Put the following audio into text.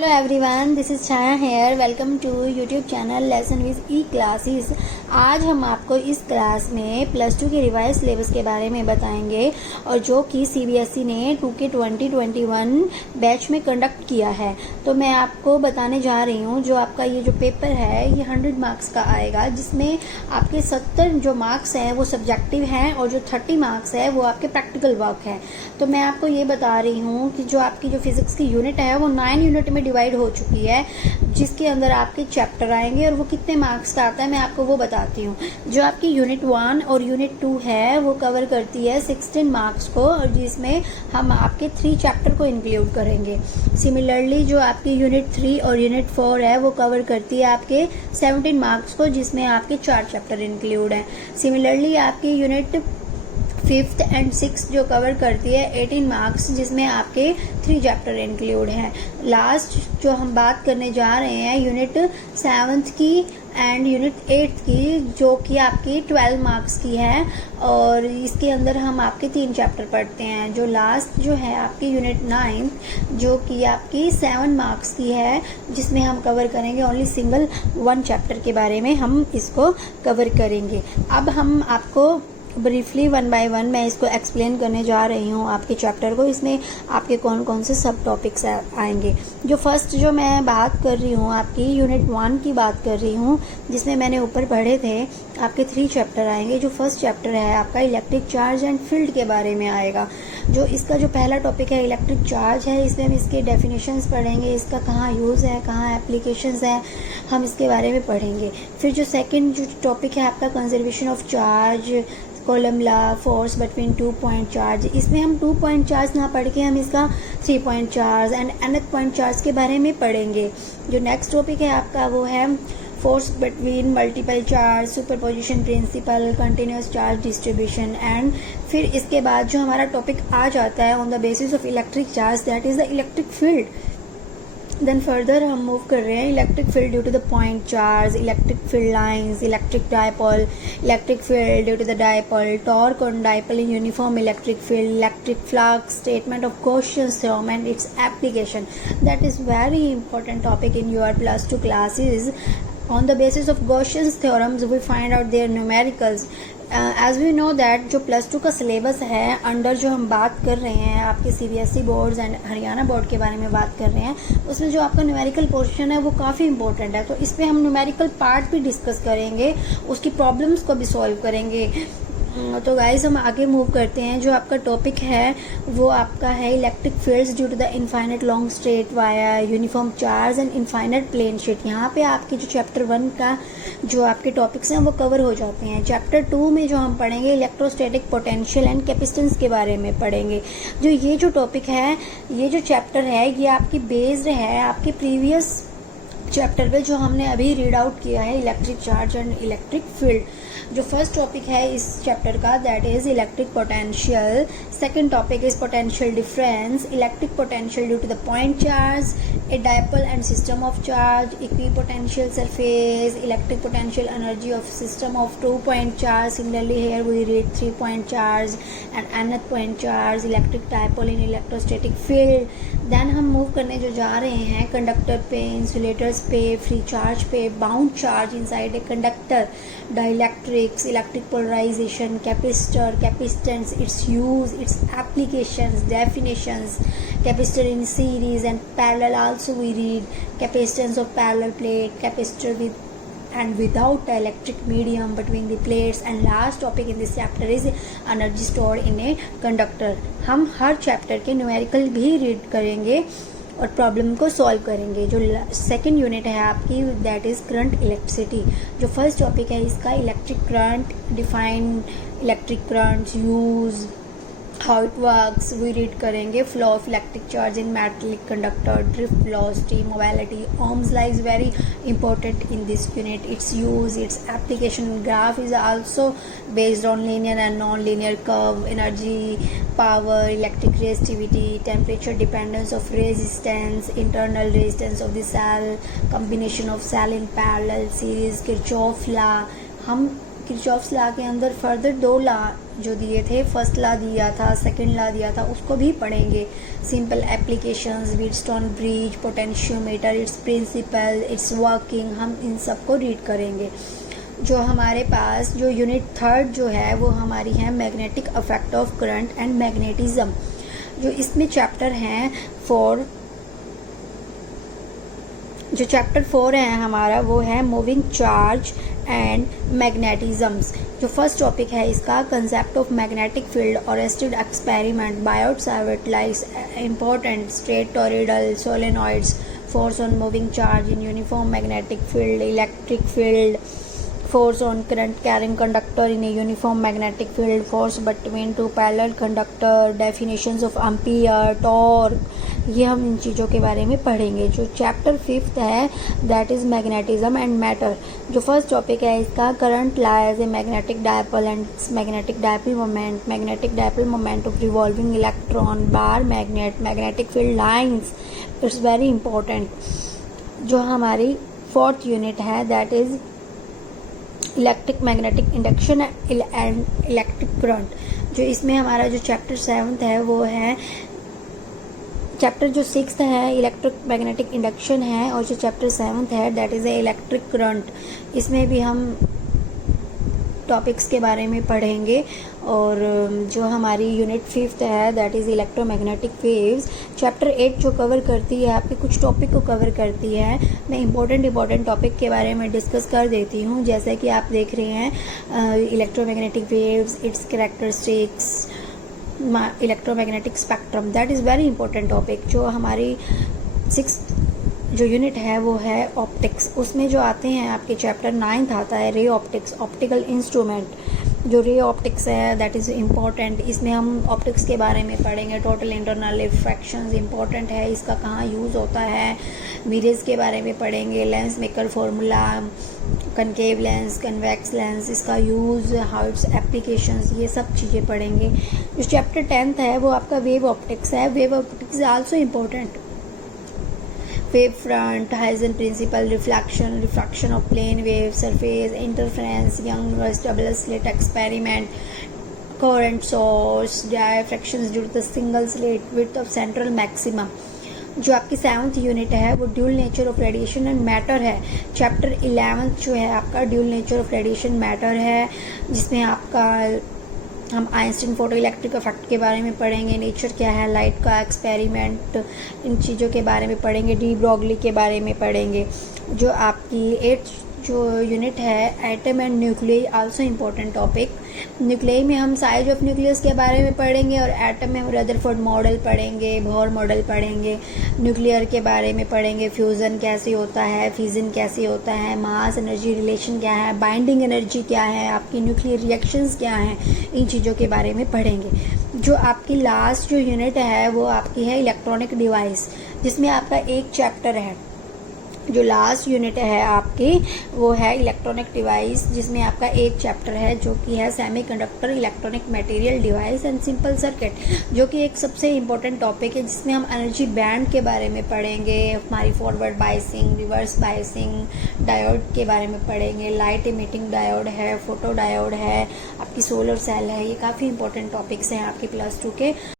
Hello everyone, this is Chhaya here. Welcome to YouTube channel lesson with E classes. आज हम आपको इस class में प्लस 2 के रिवाइज सिलेबस के बारे में बताएंगे और जो कि सीबीएसई ने 2K 2021 बैच में कंडक्ट किया है। तो मैं आपको बताने जा रही हूँ जो आपका ये जो पेपर है ये 100 मार्क्स का आएगा, जिसमें आपके 70 जो मार्क्स हैं वो सब्जेक्टिव हैं और जो 30 मार्क्स है वो आपके प्रैक्टिकल वर्क है। तो मैं आपको ये बता रही हूँ कि जो आपकी जो फिजिक्स की यूनिट है वो 9 यूनिट में डिवाइड हो चुकी है, जिसके अंदर आपके चैप्टर आएंगे और वो कितने मार्क्स का आता है मैं आपको वो बताती हूँ। जो आपकी यूनिट 1 और यूनिट 2 है वो कवर करती है 16 मार्क्स को, और जिसमें हम आपके 3 चैप्टर को इंक्लूड करेंगे। सिमिलरली जो आपकी यूनिट 3 और यूनिट 4 है वो कवर करती है आपके 17 मार्क्स को, जिसमें आपके 4 चैप्टर इंक्लूड हैं। सिमिलरली आपकी यूनिट 5th एंड 6th जो कवर करती है 18 मार्क्स, जिसमें आपके 3 चैप्टर इंक्लूड हैं। लास्ट जो हम बात करने जा रहे हैं यूनिट 7th की एंड यूनिट 8th की, जो कि आपकी 12 मार्क्स की है, और इसके अंदर हम आपके 3 चैप्टर पढ़ते हैं। जो लास्ट जो है आपकी यूनिट 9 जो कि आपकी 7 मार्क्स की है, जिसमें हम कवर करेंगे ओनली सिंगल 1 चैप्टर के बारे में हम इसको कवर करेंगे। अब हम आपको ब्रीफली 1 बाय 1 मैं इसको एक्सप्लेन करने जा रही हूँ आपके चैप्टर को। इसमें आपके कौन कौन से सब टॉपिक्स आएंगे। जो फर्स्ट जो मैं बात कर रही हूँ आपकी यूनिट 1 की बात कर रही हूँ, जिसमें मैंने ऊपर पढ़े थे आपके 3 चैप्टर आएंगे। जो फर्स्ट चैप्टर है आपका इलेक्ट्रिक चार्ज एंड फील्ड के बारे में आएगा। जो इसका जो पहला टॉपिक है इलेक्ट्रिक चार्ज है, इसमें हम इसके डेफिनेशंस पढ़ेंगे, इसका कहाँ यूज़ है, कहाँ एप्लीकेशंस हैं, हम इसके बारे में पढ़ेंगे। फिर जो सेकेंड जो टॉपिक है आपका conservation of charge, column law, force between 2 point charge, इसमें हम 2 पॉइंट चार्ज ना पढ़ के हम इसका 3 point charge and nth point charge के बारे में पढ़ेंगे। जो नेक्स्ट टॉपिक है आपका वो है force between multiple charge, superposition principle, continuous charge distribution, and फिर इसके बाद जो हमारा टॉपिक आ जाता है on the basis of electric charge, that is the electric field. Then further हम मूव कर रहे हैं electric field due to the point charge, electric field lines, electric dipole, electric field due to the dipole, torque on dipole in uniform electric field, electric flux, statement of Gaussian theorem and its application. That is very important topic in your +2 classes. On the basis of Gaussian theorems we find out their numericals. As we know that जो +2 का syllabus है under जो हम बात कर रहे हैं आपके CBSE boards and Haryana board के बारे में बात कर रहे हैं, उसमें जो आपका न्यूमेरिकल पोर्शन है वो काफ़ी इंपॉर्टेंट है। तो इस पर हम न्यूमेरिकल पार्ट भी डिस्कस करेंगे, उसकी प्रॉब्लम्स को भी सॉल्व करेंगे। तो गाइज हम आगे मूव करते हैं। जो आपका टॉपिक है वो आपका है electric fields due to the infinite long straight wire, uniform charge and infinite plane sheet. यहाँ पे आपके जो चैप्टर 1 का जो आपके टॉपिक्स हैं वो कवर हो जाते हैं। चैप्टर 2 में जो हम पढ़ेंगे इलेक्ट्रोस्टैटिक पोटेंशियल एंड कैपेसिटेंस के बारे में पढ़ेंगे। जो ये जो टॉपिक है, ये जो चैप्टर है, ये आपकी बेस्ड है आपके प्रीवियस चैप्टर पे जो हमने अभी रीड आउट किया है electric charge and electric field. जो फर्स्ट टॉपिक है इस चैप्टर का that is electric potential, second topic is potential difference, electric potential due to the point charge, a dipole and system of charge, equipotential surface, electric potential energy of system of 2 point charge. Similarly here we read 3 point charge and nth point charge, electric dipole in electrostatic field. Then हम move करने जो जा रहे हैं conductor पे, insulators पे, free charge पे, bound charge inside a conductor, dielectrics, electric polarization, capacitor, capacitance, its use, its applications, definitions, capacitor in series and parallel also we read, capacitance of parallel plate, capacitor with and without the electric medium between the plates, and last topic in this chapter is energy stored in a conductor. हम हर chapter के numerical भी read करेंगे और problem को solve करेंगे। जो second unit है आपकी दैट इज़ करंट इलेक्ट्रिसिटी। जो फर्स्ट टॉपिक है इसका electric current, define electric current, use, how it works we read करेंगे, flow of electric charge in metallic conductor, drift velocity, mobility, Ohm's law is very important in this unit, its use, its application, graph is also based on linear and non linear curve, energy, power, electric resistivity, temperature dependence of resistance, internal resistance of the cell, combination of cell in parallel series, Kirchhoff law. हम Kirchhoff's law के अंदर further 2 law जो दिए थे, first law दिया था, second law दिया था, उसको भी पढ़ेंगे। Simple applications, Wheatstone bridge, potentiometer, its principle, its working, हम इन सब को रीड करेंगे। जो हमारे पास जो यूनिट 3 जो है वो हमारी है magnetic effect of current and magnetism. जो इसमें चैप्टर हैं 4, जो चैप्टर 4 है हमारा वो है मूविंग चार्ज एंड मैग्नेटिज्म्स। जो फर्स्ट टॉपिक है इसका concept of magnetic field, Oersted experiment, Biot Savart lights, important straight toroidal solenoids, force on moving charge in uniform magnetic field, electric field, force on current carrying conductor in a uniform magnetic field, force between two parallel conductor, definitions of ampere, torque, ये हम इन चीज़ों के बारे में पढ़ेंगे। जो chapter 5 है that is magnetism and matter. जो फर्स्ट टॉपिक है इसका current lies a magnetic dipole and magnetic dipole moment, magnetic dipole moment of revolving electron, bar magnet, magnetic field lines, it's very important. जो हमारी 4th unit है that is electric magnetic induction and electric current. जो इसमें हमारा जो chapter 7 है वो है, चैप्टर जो 6 है इलेक्ट्रिक मैग्नेटिक इंडक्शन है, और जो चैप्टर 7 है that is a electric current. इसमें भी हम टॉपिक्स के बारे में पढ़ेंगे। और जो हमारी यूनिट 5 है that is electromagnetic waves, chapter 8 जो कवर करती है आपके कुछ टॉपिक को कवर करती है। मैं इंपॉर्टेंट टॉपिक के बारे में डिस्कस कर देती हूँ। जैसे कि आप देख रहे हैं electromagnetic waves, it's characteristics, electromagnetic spectrum, that is very important topic. जो हमारी 6th जो यूनिट है वो है ऑप्टिक्स। उसमें जो आते हैं आपके चैप्टर 9 आता है रे ऑप्टिक्स, ऑप्टिकल इंस्ट्रूमेंट। जो रे ऑप्टिक्स है दैट इज़ इम्पॉर्टेंट। इसमें हम ऑप्टिक्स के बारे में पढ़ेंगे। टोटल इंटरनल रिफ्रैक्शंस इंपॉर्टेंट है, इसका कहाँ यूज़ होता है। मिरर्स के बारे में पढ़ेंगे, lens maker formula, concave lens, convex lens, इसका यूज़, हाउ इट्स एप्लीकेशंस, ये सब चीज़ें पढ़ेंगे। जो चैप्टर 10 है वो आपका वेव ऑप्टिक्स है। Wave optics is also important. Wave front, Huygens principle, refraction of plane wave surface, interference, Young double slit experiment, current source, diffractions due to the single slit, width of central maximum. जो आपकी 7th unit है वो dual nature of radiation and matter है। Chapter 11 जो है आपका dual nature of radiation matter है, जिसमें आपका हम आइंस्टीन फोटो इलेक्ट्रिक इफेक्ट के बारे में पढ़ेंगे, नेचर क्या है लाइट का, एक्सपेरिमेंट, इन चीज़ों के बारे में पढ़ेंगे, डी ब्रॉगली के बारे में पढ़ेंगे। जो आपकी 8th जो यूनिट है atom and nucleus, also important topic. Nucleus में हम साइज ऑफ न्यूक्लियस के बारे में पढ़ेंगे, और एटम में हम रदरफोर्ड मॉडल पढ़ेंगे, बोहर मॉडल पढ़ेंगे। न्यूक्लियर के बारे में पढ़ेंगे, फ्यूज़न कैसे होता है, फिजन कैसे होता है, मास एनर्जी रिलेशन क्या है, बाइंडिंग एनर्जी क्या है, आपकी न्यूक्लियर रिएक्शंस क्या हैं, इन चीज़ों के बारे में पढ़ेंगे। जो आपकी लास्ट जो यूनिट है वो आपकी है इलेक्ट्रॉनिक डिवाइस, जिसमें आपका एक चैप्टर है। जो लास्ट यूनिट है आपकी वो है इलेक्ट्रॉनिक डिवाइस, जिसमें आपका एक चैप्टर है जो कि है semiconductor, electronic material, device and simple circuit, जो कि एक सबसे इम्पोर्टेंट टॉपिक है, जिसमें हम एनर्जी बैंड के बारे में पढ़ेंगे, हमारी forward biasing, reverse biasing, diode के बारे में पढ़ेंगे, लाइट इमिटिंग डायोड है, फोटो डायोड है, आपकी सोलर सेल है। ये काफ़ी इंपॉर्टेंट टॉपिक्स हैं आपकी +2 के।